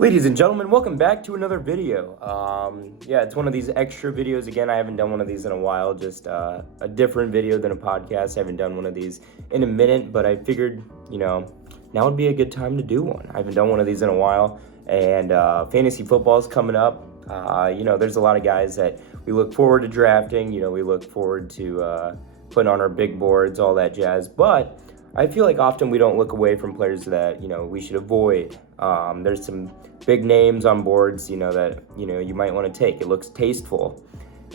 Ladies and gentlemen, welcome back to another video. It's one of these extra videos. Again, I haven't done one of these in a while, just a different video than a podcast. I haven't done one of these in a minute, but I figured, now would be a good time to do one. I haven't done one of these in a while, and fantasy football is coming up. There's a lot of guys that we look forward to drafting. We look forward to putting on our big boards, all that jazz, but I feel like often we don't look away from players that, we should avoid. There's some big names on boards, that, you might want to take. It looks tasteful.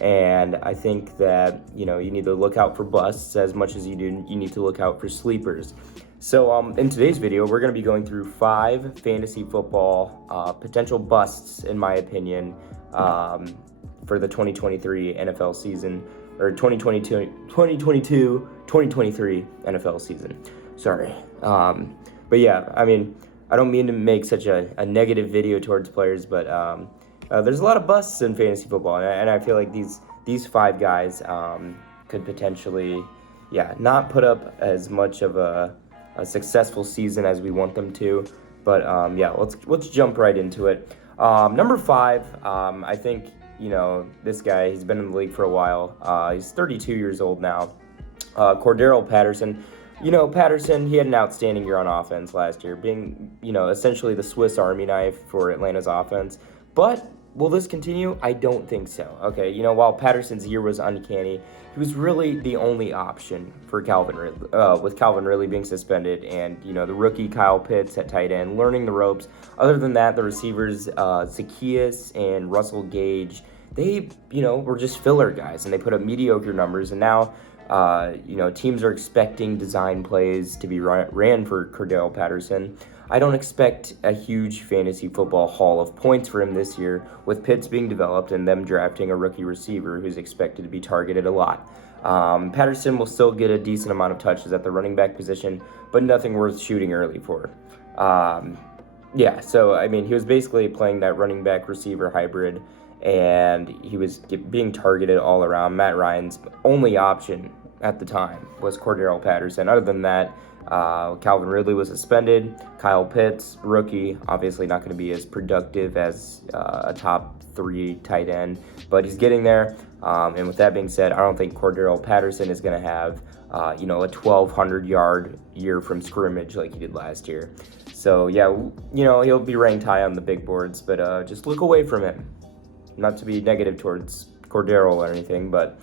And I think that, you need to look out for busts as much as you need to look out for sleepers. So in today's video, we're going to be going through 5 fantasy football potential busts, in my opinion, for the 2023 NFL season. Or 2022-2023 NFL season. Sorry. But yeah, I don't mean to make such a negative video towards players, but there's a lot of busts in fantasy football, and I feel like these 5 guys could potentially, not put up as much of a successful season as we want them to. But let's jump right into it. Number 5, I think. This guy, he's been in the league for a while. He's 32 years old now. Cordarrelle Patterson. Patterson, he had an outstanding year on offense last year, being, essentially the Swiss Army knife for Atlanta's offense. But will this continue? I don't think so. Okay, while Patterson's year was uncanny, he was really the only option for Calvin Ridley, with Calvin Ridley being suspended and, the rookie Kyle Pitts at tight end, learning the ropes. Other than that, the receivers, Zacchaeus and Russell Gage, they, were just filler guys, and they put up mediocre numbers. And now, teams are expecting design plays to be ran for Cordarrelle Patterson. I don't expect a huge fantasy football haul of points for him this year, with Pitts being developed and them drafting a rookie receiver who's expected to be targeted a lot. Patterson will still get a decent amount of touches at the running back position, but nothing worth shooting early for. He was basically playing that running back receiver hybrid, and he was being targeted all around. Matt Ryan's only option at the time was Cordarrelle Patterson. Other than that, Calvin Ridley was suspended. Kyle Pitts, rookie, obviously not going to be as productive as a top 3 tight end, but he's getting there. And with that being said, I don't think Cordarrelle Patterson is going to have, a 1,200-yard year from scrimmage like he did last year. So, he'll be ranked high on the big boards, but just look away from him. Not to be negative towards Cordarrelle or anything, but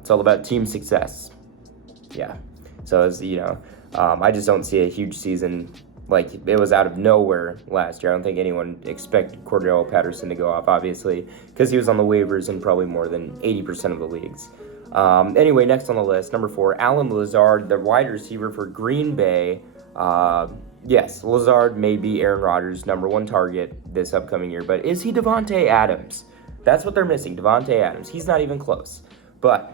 it's all about team success. Yeah. So, I just don't see a huge season like it was out of nowhere last year. I don't think anyone expected Cordarrelle Patterson to go off, obviously, because he was on the waivers in probably more than 80% of the leagues. Anyway, next on the list, number 4, Allen Lazard, the wide receiver for Green Bay. Yes, Lazard may be Aaron Rodgers' number 1 target this upcoming year, but is he Davante Adams? That's what they're missing, Davante Adams. He's not even close. But,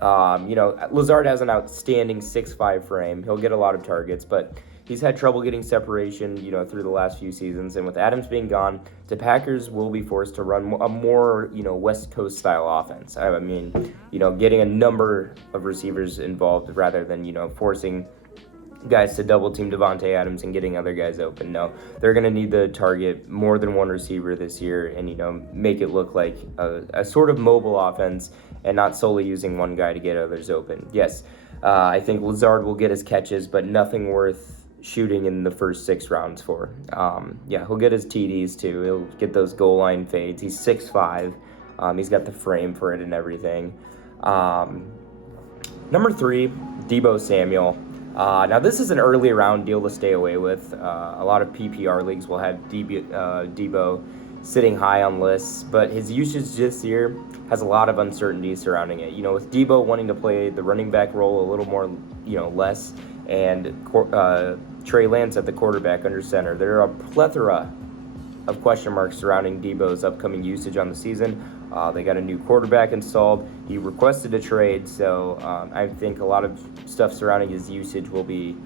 Lazard has an outstanding 6'5" frame. He'll get a lot of targets, but he's had trouble getting separation, through the last few seasons. And with Adams being gone, the Packers will be forced to run a more, West Coast style offense. Getting a number of receivers involved rather than, forcing guys to double team Davante Adams and getting other guys open. No, they're going to need to target more than one receiver this year and, make it look like a sort of mobile offense and not solely using one guy to get others open. Yes, I think Lazard will get his catches, but nothing worth shooting in the first 6 rounds for. He'll get his TDs too. He'll get those goal line fades. He's 6'5". He's got the frame for it and everything. Number 3, Deebo Samuel. Now, this is an early round deal to stay away with. A lot of PPR leagues will have Deebo sitting high on lists, but his usage this year has a lot of uncertainty surrounding it. With Deebo wanting to play the running back role a little more, less, and Trey Lance at the quarterback under center, there are a plethora of question marks surrounding Deebo's upcoming usage on the season. They got a new quarterback installed. He requested a trade, so I think a lot of stuff surrounding his usage will be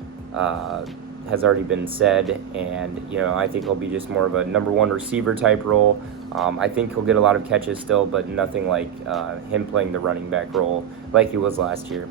has already been said, and I think he'll be just more of a number 1 receiver type role. I think he'll get a lot of catches still, but nothing like him playing the running back role like he was last year.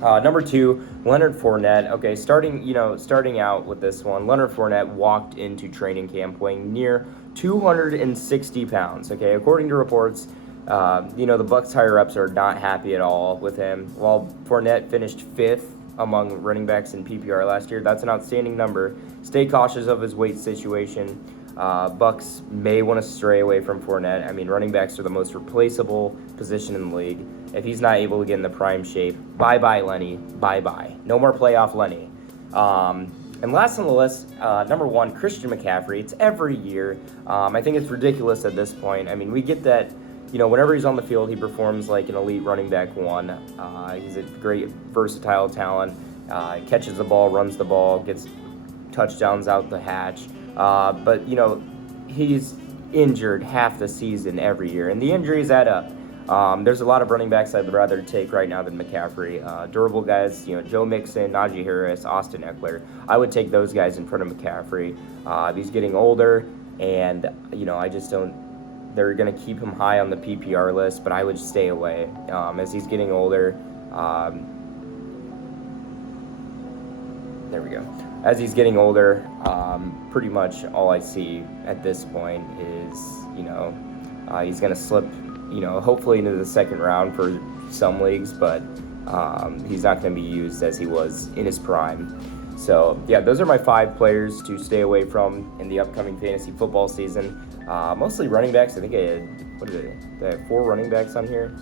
Number 2, Leonard Fournette. Okay, starting out with this one, Leonard Fournette walked into training camp weighing near 260 pounds. Okay, according to reports, the Bucs higher-ups are not happy at all with him. While Fournette finished 5th among running backs in PPR last year, that's an outstanding number. Stay cautious of his weight situation. Bucs may want to stray away from Fournette. I mean, running backs are the most replaceable position in the league. If he's not able to get in the prime shape, bye-bye, Lenny. Bye-bye. No more playoff Lenny. And last on the list, number 1, Christian McCaffrey. It's every year. I think it's ridiculous at this point. I mean, we get that, whenever he's on the field, he performs like an elite running back 1. He's a great versatile talent. Catches the ball, runs the ball, gets touchdowns out the hatch. But he's injured half the season every year, and the injuries add up. There's a lot of running backs I'd rather take right now than McCaffrey. Durable guys, Joe Mixon, Najee Harris, Austin Eckler. I would take those guys in front of McCaffrey. He's getting older, and I just don't. They're going to keep him high on the PPR list, but I would stay away as he's getting older. There we go. As he's getting older, pretty much all I see at this point is, he's going to slip, hopefully into the second round for some leagues, but he's not going to be used as he was in his prime. So, yeah, those are my 5 players to stay away from in the upcoming fantasy football season. Mostly running backs. I think I had 4 running backs on here.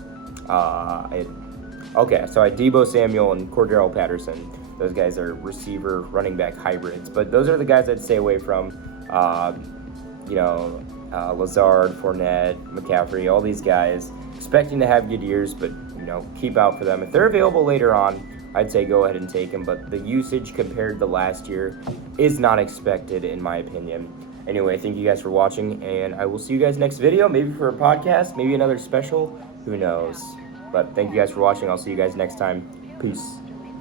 So I had Deebo Samuel and Cordarrelle Patterson. Those guys are receiver, running back hybrids. But those are the guys I'd stay away from. Lazard, Fournette, McCaffrey, all these guys. Expecting to have good years, but, keep out for them. If they're available later on, I'd say go ahead and take them. But the usage compared to last year is not expected, in my opinion. Anyway, thank you guys for watching, and I will see you guys next video, maybe for a podcast, maybe another special. Who knows? But thank you guys for watching. I'll see you guys next time. Peace.